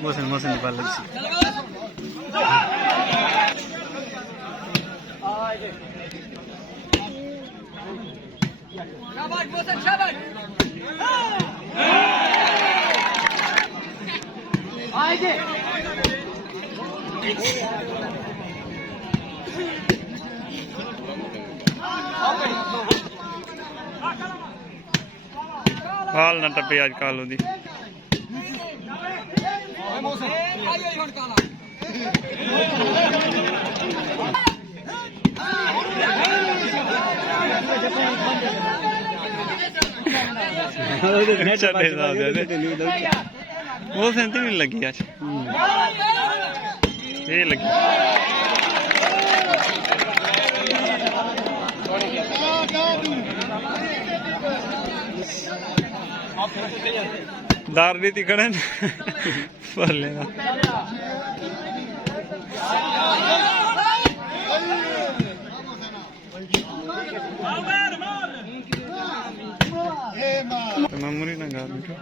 मोहसिन की बाल लगी बाल ना टप्पे आज कालो दी वो सेंती नहीं लगी आज ये लगी दार नीति करें पर लेना मेमोरी ना गा बेटा